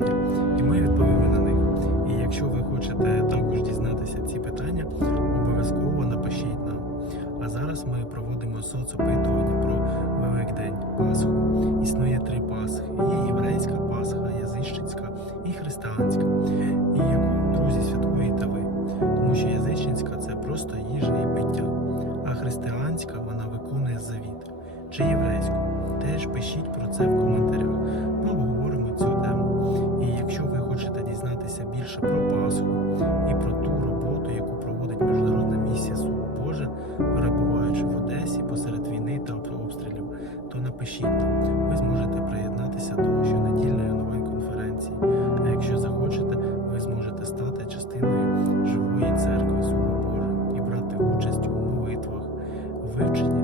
питання, і ми відповіли на них. І якщо ви хочете також дізнатися ці питання, обов'язково напишіть нам. А зараз ми проводимо соцопитування про Великдень Пасху. Існує три Пасхи: є єврейська Пасха, язичницька і християнська, і яку друзі святкуєте ви, тому що язичницька це просто їжа і пиття, а християнська вона виконує завіт чи єврейську. Теж пишіть про це в більше про Пасху і про ту роботу, яку проводить Міжнародна місія Слово Боже, перебуваючи в Одесі посеред війни та обстрілів, то напишіть. Ви зможете приєднатися до щонедільної онлайн-конференції. А якщо захочете, ви зможете стати частиною живої церкви Слова Боже і брати участь у молитвах, вивченні